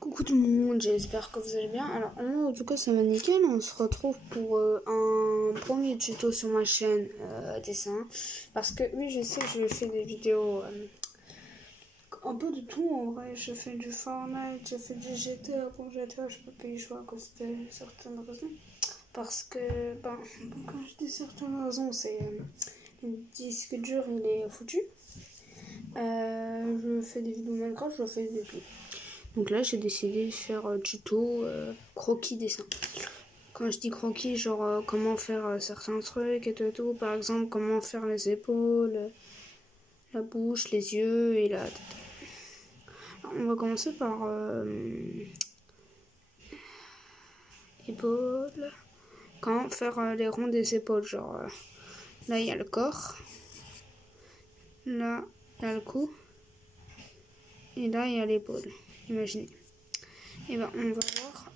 Coucou tout le monde, j'espère que vous allez bien. Alors moi en tout cas ça va nickel, on se retrouve pour un premier tuto sur ma chaîne dessin. Parce que oui je sais que je fais des vidéos un peu de tout en vrai. Je fais du Fortnite, je fais du GTA. Pour GTA je peux pas y jouer à cause de certaines raisons. Parce que quand je dis certaines raisons c'est le disque dur il est foutu. Je fais des vidéos Minecraft, je fais des vidéos. Donc là, j'ai décidé de faire tuto croquis dessin. Quand je dis croquis, genre comment faire certains trucs et tout. Par exemple, comment faire les épaules, la bouche, les yeux et la tête. Alors, on va commencer par épaules. Comment faire les ronds des épaules. Genre là, il y a le corps. Là, il y a le cou. Et là, il y a l'épaule. Imaginez. Et ben, on va voir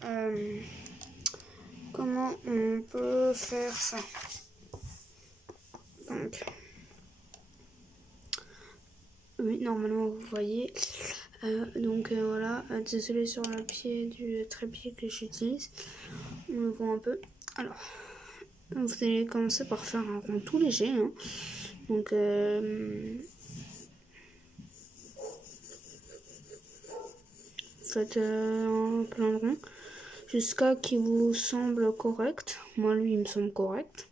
comment on peut faire ça. Donc, oui, normalement vous voyez. Voilà, désolé sur le pied du trépied que j'utilise. On le voit un peu. Alors, vous allez commencer par faire un rond tout léger. Hein. Donc, faites un plein de rond jusqu'à qu'il vous semble correct. Moi, lui, il me semble correct.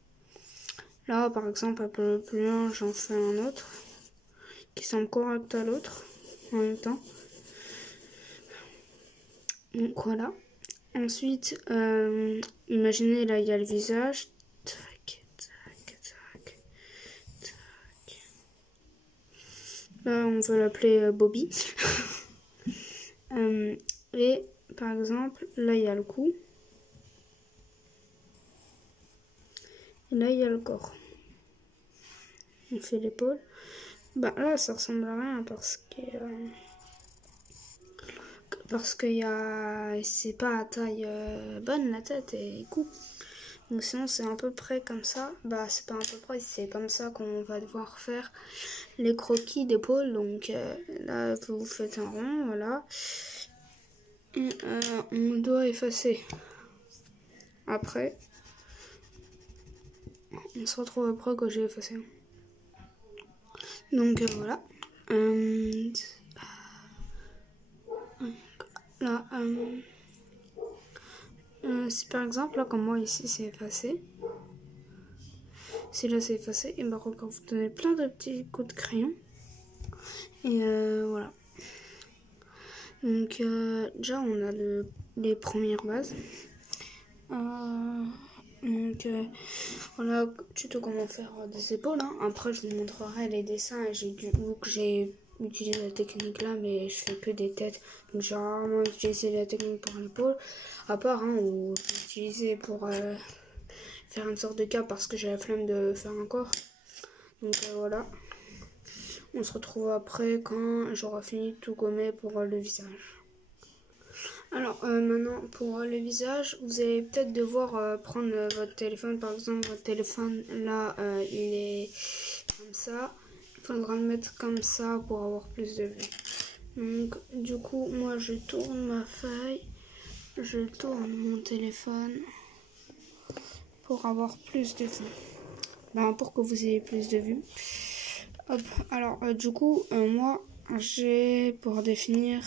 Là, par exemple, un peu plus loin, j'en fais un autre qui semble correct à l'autre en même temps. Donc voilà. Ensuite, imaginez là, il y a le visage. Tac, tac, tac, tac. Là, on veut l'appeler Bobby. Et par exemple, là, il y a le cou. Et là, il y a le corps. On fait l'épaule. Bah là, ça ressemble à rien parce que c'est pas à taille bonne la tête et cou. Donc sinon c'est à peu près comme ça. Bah c'est pas à peu près, c'est comme ça qu'on va devoir faire les croquis d'épaule. Donc là vous faites un rond, voilà. Et on doit effacer. Après, on se retrouve après quand j'ai effacé. Donc voilà. Là, si par exemple, là, comme moi ici, c'est effacé. Si là, c'est effacé, et ben encore, vous donnez plein de petits coups de crayon. Et voilà. Donc, déjà, on a les premières bases. Donc, voilà, tuto comment faire des épaules. Hein. Après, je vous montrerai les dessins. J'ai utilisé la technique là, mais je fais que des têtes. Donc, j'ai rarement utilisé la technique pour l'épaule. À part, où j'ai utilisé pour faire une sorte de cap parce que j'ai la flemme de faire un corps. Donc, voilà. On se retrouve après quand j'aurai fini de tout gommer pour le visage. Alors maintenant pour le visage, vous allez peut-être devoir prendre votre téléphone. Par exemple, votre téléphone là, il est comme ça. Il faudra le mettre comme ça pour avoir plus de vue. Donc du coup, moi je tourne ma feuille, je tourne mon téléphone pour avoir plus de vue. Pour que vous ayez plus de vue. Hop. Alors du coup, moi j'ai pour définir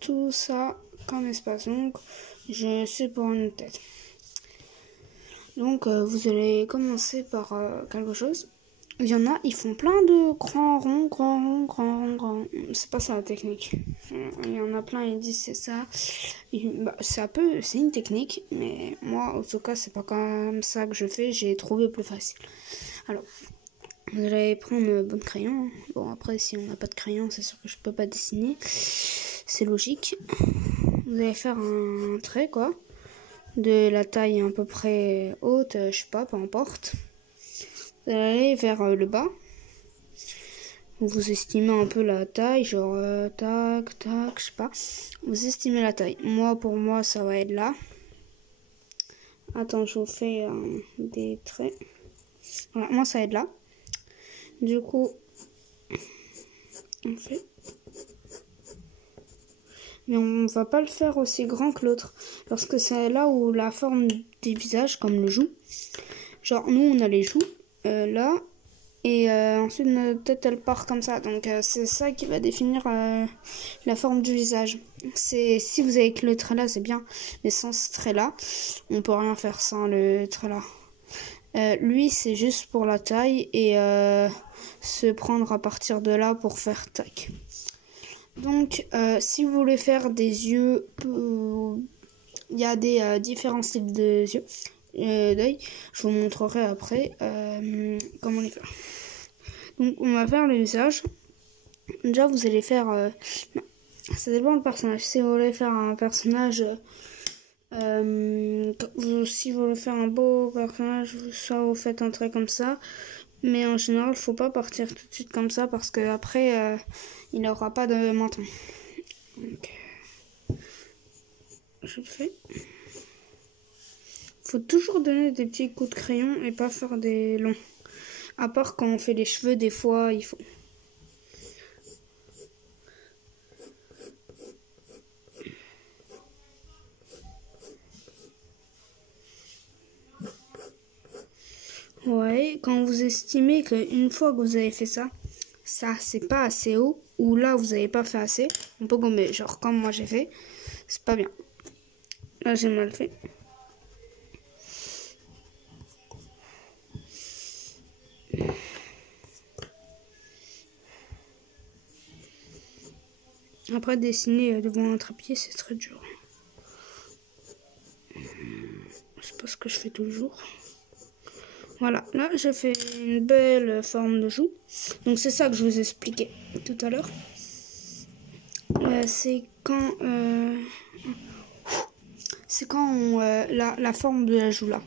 tout ça comme espace, donc je sais pour une tête. Donc vous allez commencer par quelque chose. Il y en a, ils font plein de grands ronds, grands ronds, grands ronds, grands ronds. C'est pas ça la technique. Il y en a plein, ils disent c'est ça. C'est une technique, mais moi en tout cas c'est pas comme ça que je fais. J'ai trouvé plus facile. Alors vous allez prendre votre crayon. Bon après si on n'a pas de crayon, c'est sûr que je peux pas dessiner. C'est logique. Vous allez faire un trait quoi, de la taille à peu près haute, je sais pas, peu importe. Vous allez vers le bas. Vous estimez un peu la taille, genre tac, tac, je sais pas. Vous estimez la taille. Pour moi, ça va être là. Attends, je vous fais des traits. Voilà, moi ça va être là. Du coup, on fait. mais on va pas le faire aussi grand que l'autre. Parce que c'est là où la forme des visages, comme le joue. Genre, nous, on a les joues, là. Et ensuite, notre tête, elle part comme ça. Donc, c'est ça qui va définir la forme du visage. Si vous avez que le trait là, c'est bien. Mais sans ce trait là, on peut rien faire sans le trait là. Lui, c'est juste pour la taille et se prendre à partir de là pour faire tac. Donc, si vous voulez faire des yeux, il y a des différents styles de yeux. D'œil, je vous montrerai après comment les faire. Donc on va faire le visage. Déjà vous allez faire ça dépend du personnage. Si vous voulez faire un personnage si vous voulez faire un beau personnage, soit vous faites un trait comme ça, mais en général faut pas partir tout de suite comme ça parce que après il n'aura pas de menton. Donc, je le fais. Faut toujours donner des petits coups de crayon et pas faire des longs. À part quand on fait les cheveux, des fois, il faut. Ouais, quand vous estimez qu'une fois que vous avez fait ça, c'est pas assez haut, ou là, vous avez pas fait assez, on peut gommer. Genre, comme moi j'ai fait, c'est pas bien. Là, j'ai mal fait. Après, dessiner devant un trépied, c'est très dur. C'est pas ce que je fais toujours. Voilà, là, j'ai fait une belle forme de joue. Donc, c'est ça que je vous expliquais tout à l'heure. C'est quand la forme de la joue, là.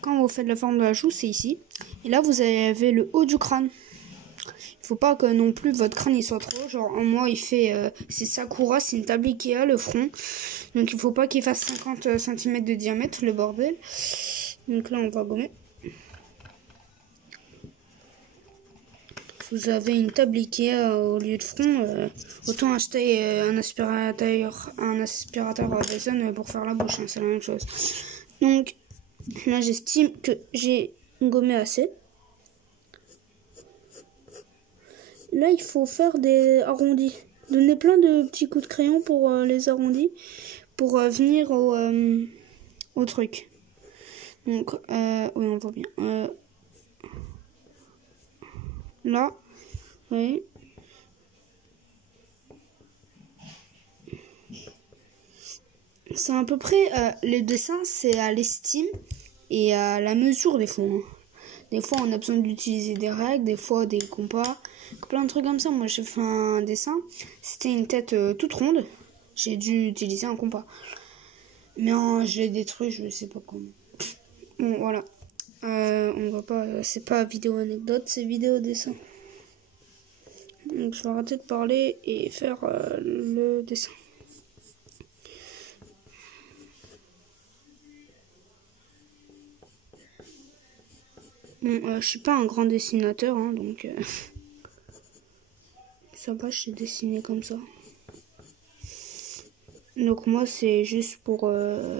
Quand vous faites la forme de la joue, c'est ici. Et là, vous avez le haut du crâne. Il faut pas que non plus votre crâne il soit trop. Genre, moi, il fait... c'est Sakura, c'est une table Ikea, le front. Donc, il faut pas qu'il fasse 50 cm de diamètre, le bordel. Donc là, on va gommer. Vous avez une table Ikea au lieu de front. Autant acheter un aspirateur Dyson pour faire la bouche. Hein, c'est la même chose. Donc, là, j'estime que j'ai gommé assez. Là, il faut faire des arrondis. Donner plein de petits coups de crayon pour les arrondis. Pour venir au truc. Donc, oui, on voit bien. Là, oui. C'est à peu près... les dessins, c'est à l'estime et à la mesure des fois. Hein. Des fois, on a besoin d'utiliser des règles, des fois des compas, plein de trucs comme ça. Moi, j'ai fait un dessin. C'était une tête toute ronde. J'ai dû utiliser un compas. Mais je l'ai détruit, je ne sais pas comment. Bon, voilà. On va pas... c'est pas vidéo anecdote, c'est vidéo dessin. Donc, je vais arrêter de parler et faire le dessin. Bon, je suis pas un grand dessinateur, hein, donc ça va, je sais dessiner comme ça. Donc moi, c'est juste pour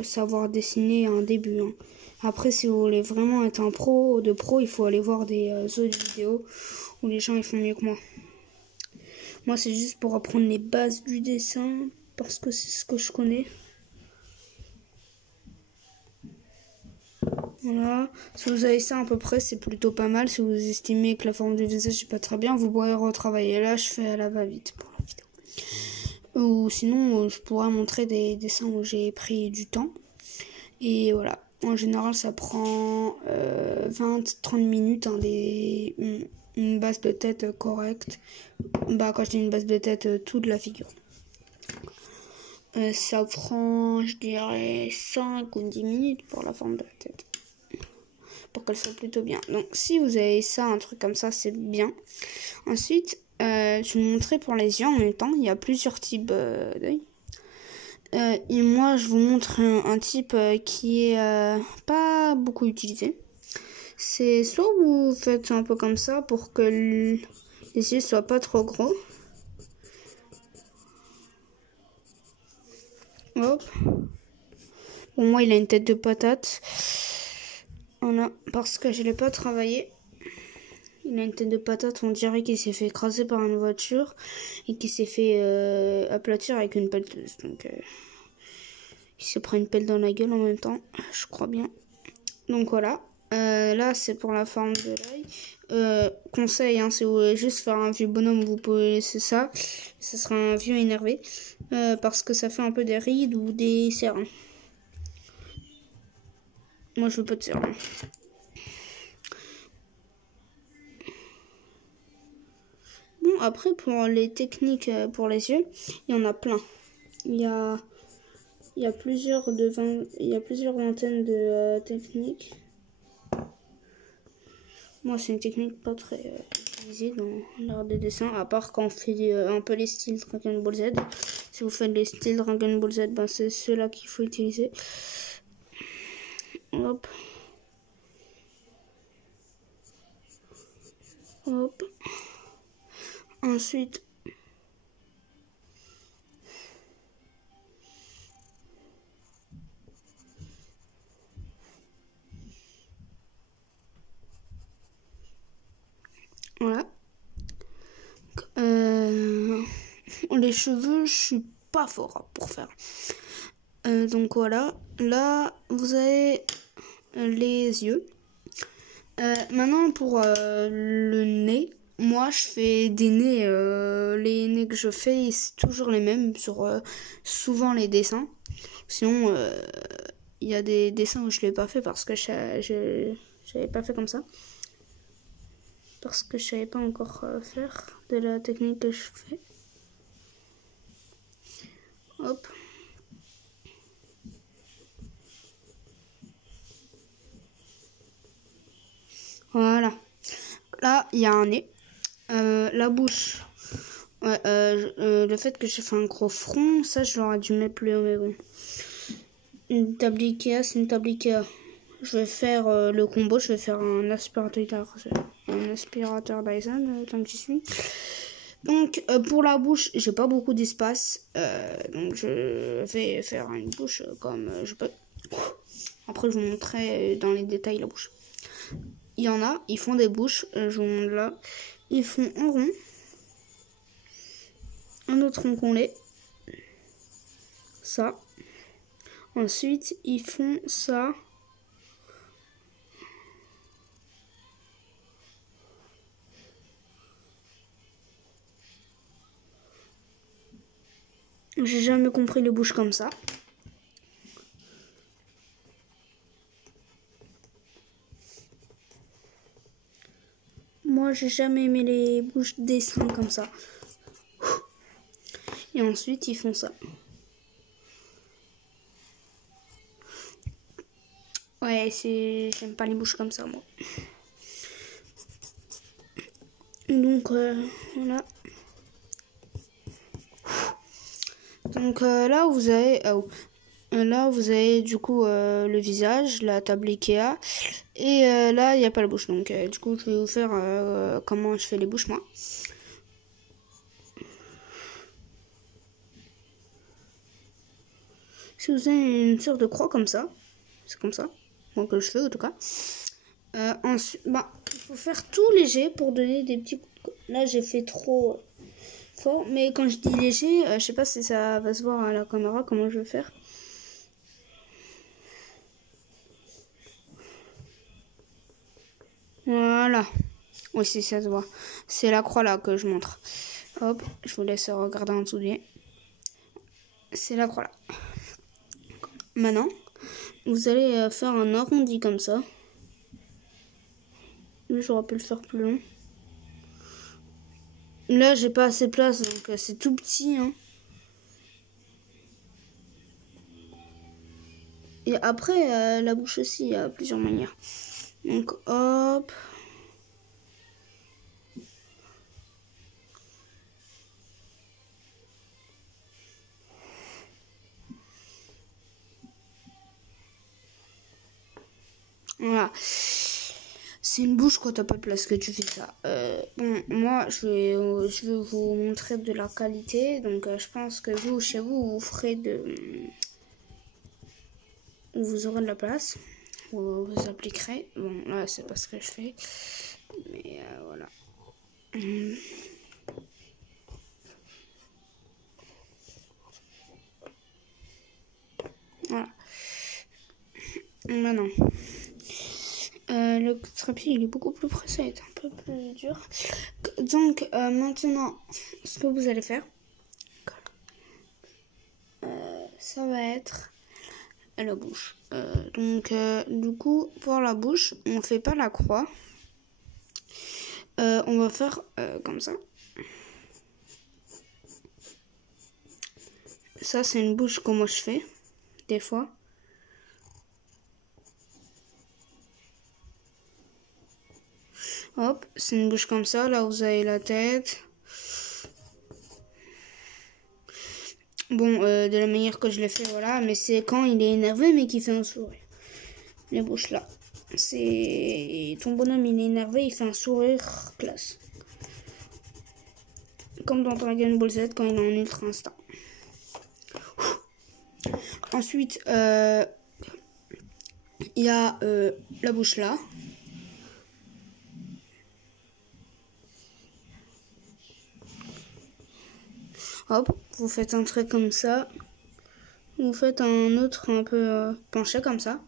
savoir dessiner un début. Hein. Après, si vous voulez vraiment être un pro, il faut aller voir des autres vidéos où les gens ils font mieux que moi. Moi, c'est juste pour apprendre les bases du dessin, parce que c'est ce que je connais. Voilà, si vous avez ça à peu près, c'est plutôt pas mal. Si vous estimez que la forme du visage n'est pas très bien, vous pourrez retravailler. Là, je fais à la va-vite pour la vidéo. Ou sinon, je pourrais montrer des dessins où j'ai pris du temps. Et voilà, en général, ça prend 20-30 minutes, hein, une base de tête correcte. Bah, quand je dis une base de tête, toute la figure. Ça prend, je dirais, 5 ou 10 minutes pour la forme de la tête. Pour qu'elle soit plutôt bien. Donc, si vous avez ça, un truc comme ça, c'est bien. Ensuite, je vais vous montrer pour les yeux en même temps. Il y a plusieurs types d'œil. Et moi, je vous montre un type qui est pas beaucoup utilisé. C'est soit vous faites un peu comme ça pour que les yeux soient pas trop gros. Hop. Bon, moi, il a une tête de patate. Voilà, parce que je l'ai pas travaillé. Il a une tête de patate, on dirait qu'il s'est fait écraser par une voiture et qu'il s'est fait aplatir avec une pelleteuse. Donc, il s'est pris une pelle dans la gueule en même temps, je crois bien. Donc voilà, là c'est pour la forme de l'œil. Conseil, hein, si vous voulez juste faire un vieux bonhomme, vous pouvez laisser ça. Ce sera un vieux énervé parce que ça fait un peu des rides ou des cernes. Moi je veux pas de cernes. Bon, après pour les techniques pour les yeux, il y en a plein. Il y a plusieurs vingtaines de techniques. Moi, c'est une technique pas très utilisée dans l'art des dessins, à part quand on fait un peu les styles Dragon Ball Z. Si vous faites les styles Dragon Ball Z, ben c'est ceux-là qu'il faut utiliser. Hop. Hop. Ensuite, voilà. Les cheveux, je suis pas fort pour faire. Donc voilà. Là, vous avez les yeux. Maintenant, pour le nez, moi, je fais des nez. Les nez que je fais, c'est toujours les mêmes sur souvent les dessins. Sinon, il y a des dessins où je l'ai pas fait parce que je n'avais pas fait comme ça. Parce que je savais pas encore faire de la technique que je fais. Hop. Voilà. Là, il y a un nez. La bouche. Ouais, le fait que j'ai fait un gros front, ça, je l'aurais dû mettre plus haut, mais bon. Une table Ikea, c'est une table Ikea. Je vais faire le combo, je vais faire un aspirateur Dyson, tant que j'y suis. Donc, pour la bouche, j'ai pas beaucoup d'espace. Donc, je vais faire une bouche comme je peux. Après, je vous montrerai dans les détails la bouche. Il y en a, ils font des bouches, je vous montre là. Ils font en rond. Un autre rond qu'on l'est. Ça. Ensuite, ils font ça. J'ai jamais compris les bouches comme ça. Moi, j'ai jamais aimé les bouches dessins comme ça. Et ensuite, ils font ça. Ouais, j'aime pas les bouches comme ça, moi. Donc, voilà. Donc, là, vous avez du coup le visage, la table Ikea. Et là, il n'y a pas la bouche. Donc, du coup, je vais vous faire comment je fais les bouches, moi. Si vous avez une sorte de croix comme ça, c'est comme ça, moi que je fais en tout cas. Ensuite, il faut faire tout léger pour donner des petits coups de coude. Là, j'ai fait trop fort, mais quand je dis léger, je sais pas si ça va se voir à la caméra comment je vais faire. Voilà. Oui, si ça se voit. C'est la croix là que je montre. Hop, je vous laisse regarder en dessous du nez. C'est la croix là. Maintenant, vous allez faire un arrondi comme ça. Lui, j'aurais pu le faire plus long. Là, j'ai pas assez de place, donc c'est tout petit. Hein. Et après, la bouche aussi, il y a plusieurs manières. Donc, hop. Voilà. c'est une bouche quand t'as pas de place que tu fais ça. Bon, moi, je vais vous montrer de la qualité. Donc, je pense que vous, chez vous, vous ferez vous aurez de la place. Vous appliquerez. Bon, là, c'est pas ce que je fais. Mais voilà. Voilà. Maintenant. Le trépied il est beaucoup plus près, ça va être un peu plus dur. Donc maintenant, ce que vous allez faire, ça va être la bouche. Donc du coup, pour la bouche, on fait pas la croix. On va faire comme ça. Ça, c'est une bouche comme moi je fais, des fois. Hop, c'est une bouche comme ça. Là, vous avez la tête. Bon, de la manière que je l'ai fait, voilà. Mais c'est quand il est énervé, mais qu'il fait un sourire. Les bouches là. C'est ton bonhomme, il est énervé, il fait un sourire classe. Comme dans Dragon Ball Z quand il est en ultra instinct. Ensuite, il y a la bouche là. Hop, vous faites un trait comme ça. Vous faites un autre un peu penché comme ça.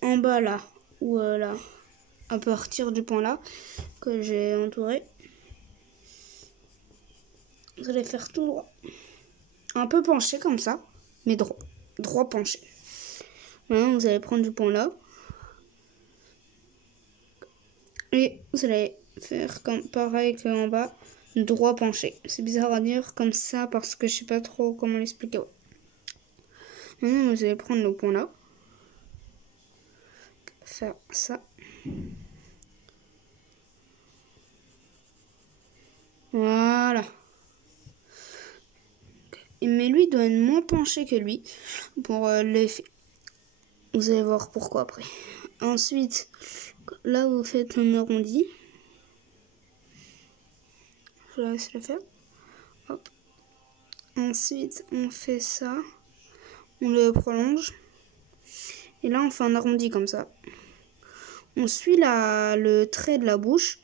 En bas là, ou là, à partir du point là que j'ai entouré. Vous allez faire tout droit. Un peu penché comme ça, mais droit. Droit penché. Maintenant, vous allez prendre du point là. Et vous allez faire comme pareil qu'en bas, droit penché. C'est bizarre à dire comme ça parce que je sais pas trop comment l'expliquer. Ouais. Maintenant, vous allez prendre le point là. Faire ça. Voilà. Mais lui doit être moins penché que lui pour l'effet. Vous allez voir pourquoi après. Ensuite, là vous faites un arrondi. Je laisse le faire. Hop. Ensuite, on fait ça. On le prolonge. Et là, on fait un arrondi comme ça. On suit le trait de la bouche,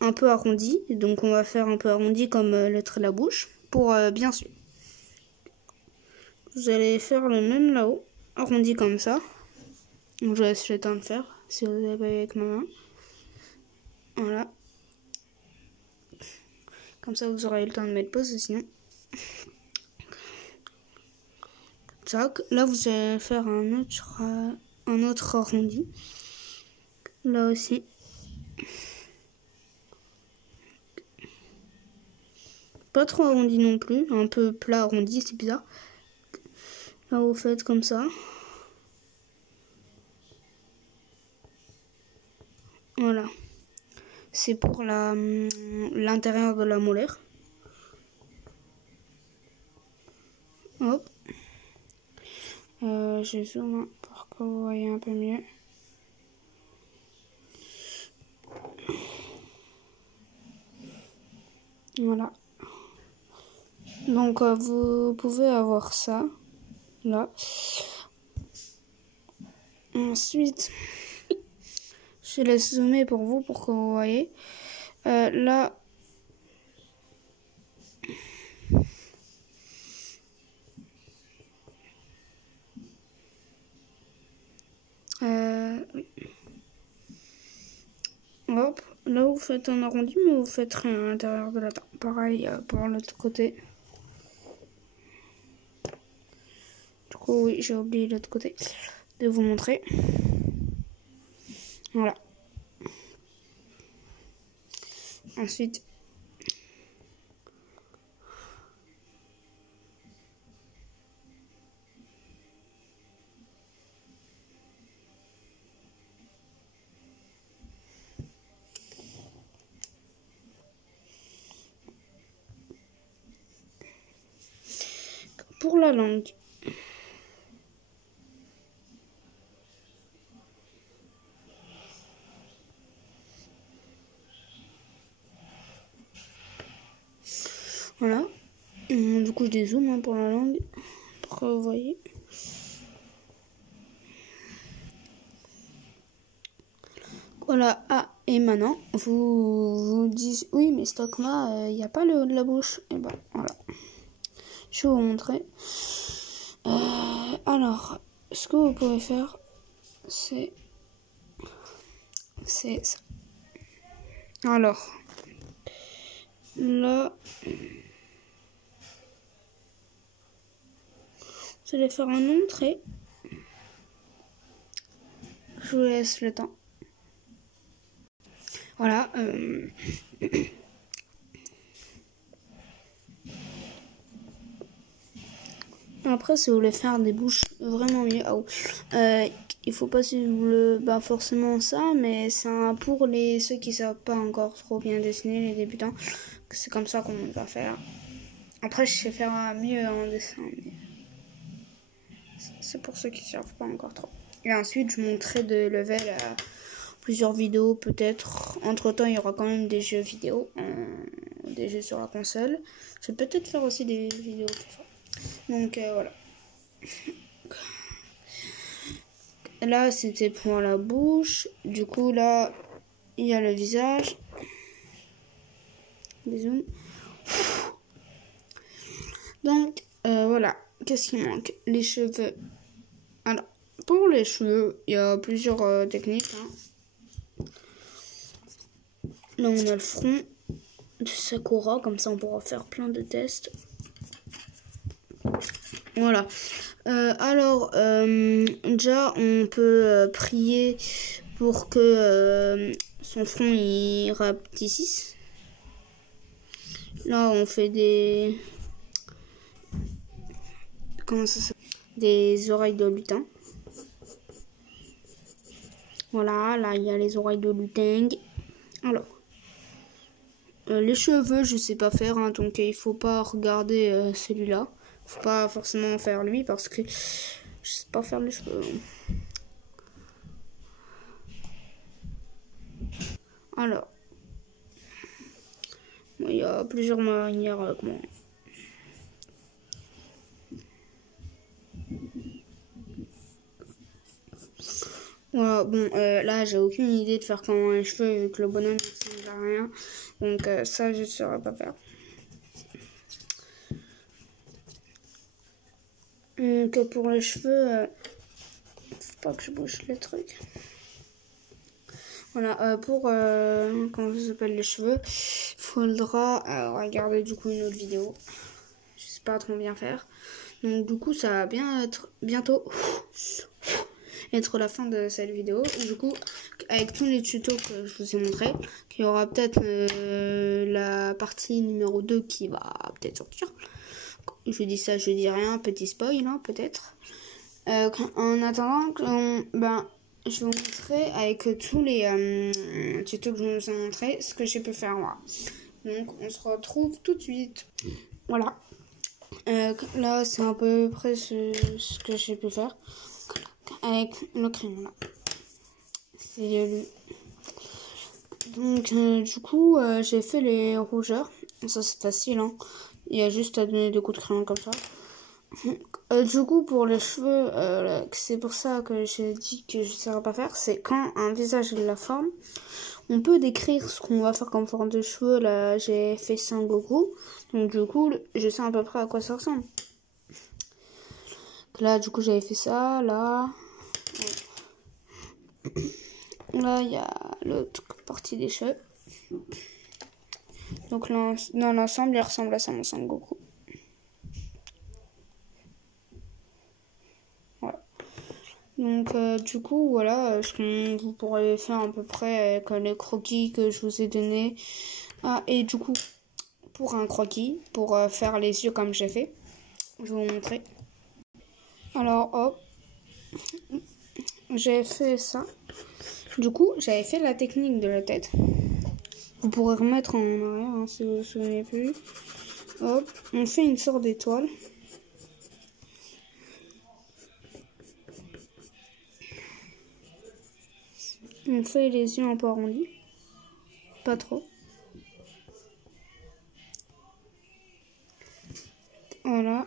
un peu arrondi. Donc, on va faire un peu arrondi comme le trait de la bouche pour bien suivre. Vous allez faire le même là-haut, arrondi comme ça. Donc, je laisse le temps de faire, si vous avez avec ma main. Voilà. Comme ça, vous aurez le temps de mettre pause, sinon. Tac. Là, vous allez faire un autre arrondi. Là aussi. Pas trop arrondi non plus, un peu plat arrondi, c'est bizarre. Là, vous faites comme ça. Voilà. C'est pour l'intérieur de la molaire. Hop. Je zoome pour que vous voyez un peu mieux. Voilà. Donc, vous pouvez avoir ça. Là. Ensuite, je laisse zoomer pour vous pour que vous voyez. Là, hop, là vous faites un arrondi, mais vous faites rien à l'intérieur de la dent. Pareil pour l'autre côté. Du coup, oui, j'ai oublié l'autre côté de vous montrer. Voilà. Ensuite, pour la langue, du coup je dézoome hein, pour la langue. Après vous voyez. Voilà, ah, et maintenant, vous dites, oui, mais Stockma, il n'y a pas le haut de la bouche. Et ben, voilà. Je vais vous montrer. Alors, ce que vous pouvez faire, c'est ça. Alors, là, vous allez faire un long trait. Je vous laisse le temps. Voilà. Après, si vous voulez faire des bouches vraiment mieux, il faut pas suivre forcément ça, mais c'est pour ceux qui savent pas encore trop bien dessiner, les débutants. C'est comme ça qu'on va faire. Après, je sais faire mieux en dessin, mais c'est pour ceux qui savent pas encore trop. Et ensuite, je montrerai de level à plusieurs vidéos, peut-être. Entre temps, il y aura quand même des jeux vidéo, des jeux sur la console. Je vais peut-être faire aussi des vidéos. Donc voilà. Là, c'était pour la bouche. Du coup, là, il y a le visage. Désolé. Donc, voilà. Qu'est-ce qui manque? Les cheveux. Alors, pour les cheveux, il y a plusieurs techniques. Hein. Là, on a le front de Sakura. Comme ça, on pourra faire plein de tests. Voilà. Alors, déjà, on peut prier pour que son front il rapetisse. Là, on fait des... Comment ça s'appelle? Des oreilles de lutin. Voilà, là, il y a les oreilles de lutin. Alors, les cheveux, je sais pas faire, hein, donc il faut pas regarder celui-là. Faut pas forcément faire lui parce que je sais pas faire les cheveux. Alors, il y a plusieurs manières comment. Voilà, bon, là j'ai aucune idée de faire comment les cheveux vu que le bonhomme ne ressemble à rien. Donc ça je ne saurais pas faire. Donc pour les cheveux, faut pas que je bouge le truc. Voilà, pour comment ça s'appelle les cheveux, faudra regarder du coup une autre vidéo. Je sais pas trop bien faire. Donc du coup ça va bien être bientôt être la fin de cette vidéo. Du coup avec tous les tutos que je vous ai montré, qu'il y aura peut-être la partie numéro 2 qui va peut-être sortir. Je dis ça, je dis rien, petit spoil hein, peut-être. En attendant, je vais vous montrer avec tous les tutos que je vous ai montré ce que je peux faire moi. Donc on se retrouve tout de suite. Voilà. Là c'est à peu près ce que je peux faire avec le crayon là. C'est donc du coup j'ai fait les rougeurs. Ça c'est facile hein. Il y a juste à donner deux coups de crayon comme ça. Du coup pour les cheveux, c'est pour ça que j'ai dit que je ne saurais pas faire. C'est quand un visage a la forme, on peut décrire ce qu'on va faire comme forme de cheveux. Là j'ai fait Sangoku. Donc du coup je sais à peu près à quoi ça ressemble. Là du coup j'avais fait ça. Là il y a l'autre partie des cheveux. Donc là, dans l'ensemble il ressemble à ça mon Sangoku. Donc du coup voilà ce que vous pourrez faire à peu près avec les croquis que je vous ai donné. Ah et du coup pour un croquis, pour faire les yeux comme j'ai fait, je vais vous montrer. Alors hop, j'ai fait ça. Du coup j'avais fait la technique de la tête. Vous pourrez remettre en arrière hein, si vous vous souvenez plus. Hop, on fait une sorte d'étoile. On fait les yeux un peu arrondis. Pas trop. Voilà.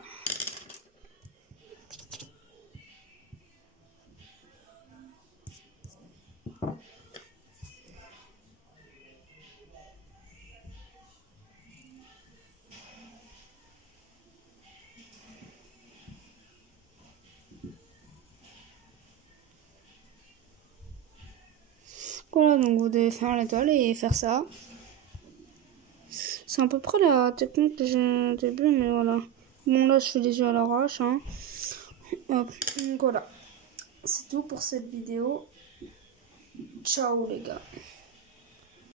Voilà, donc vous devez faire l'étoile et faire ça. C'est à peu près la technique que j'ai au début, mais voilà. Bon, là, je fais les yeux à l'arrache. Hein. Hop, donc voilà. C'est tout pour cette vidéo. Ciao les gars.